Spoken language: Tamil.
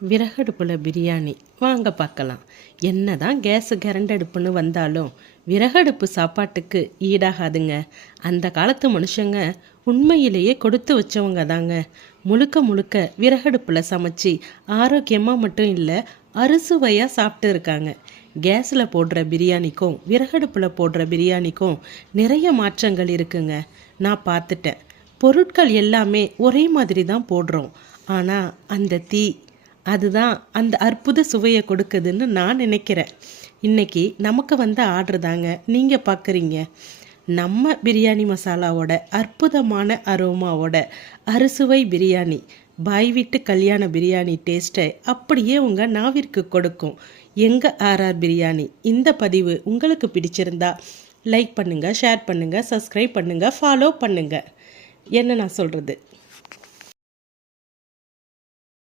விறகடுப்பில் பிரியாணி வாங்க பார்க்கலாம். என்ன தான் கேஸு கரண்டடுப்புன்னு வந்தாலும் விறகடுப்பு சாப்பாட்டுக்கு ஈடாகாதுங்க. அந்த காலத்து மனுஷங்க உண்மையிலேயே கொடுத்து வச்சவங்க தாங்க. முழுக்க முழுக்க விறகடுப்பில் சமைச்சு ஆரோக்கியமாக மட்டும் இல்லை, அறுசுவையாக சாப்பிட்டு இருக்காங்க. கேஸில் போடுற பிரியாணிக்கும் விறகடுப்பில் போடுற பிரியாணிக்கும் நிறைய மாற்றங்கள் இருக்குங்க. நான் பார்த்துட்டேன். பொருட்கள் எல்லாமே ஒரே மாதிரி தான் போடுறோம், ஆனால் அந்த தீ அதுதான் அந்த அற்புத சுவையை கொடுக்குதுன்னு நான் நினைக்கிறேன். இன்றைக்கி நமக்கு வந்த ஆர்டர் தாங்க நீங்கள் பார்க்குறீங்க. நம்ம பிரியாணி மசாலாவோட அற்புதமான அரோமாவோட அறுசுவை பிரியாணி, பாய் வீட்டு கல்யாண பிரியாணி டேஸ்ட்டை அப்படியே உங்கள் நாவிற்கு கொடுக்கும் எங்கள் ஆர்ஆர் பிரியாணி. இந்த பதிவு உங்களுக்கு பிடிச்சிருந்தா லைக் பண்ணுங்கள், ஷேர் பண்ணுங்கள், சப்ஸ்கிரைப் பண்ணுங்கள், ஃபாலோ பண்ணுங்கள். என்ன நான் சொல்கிறது.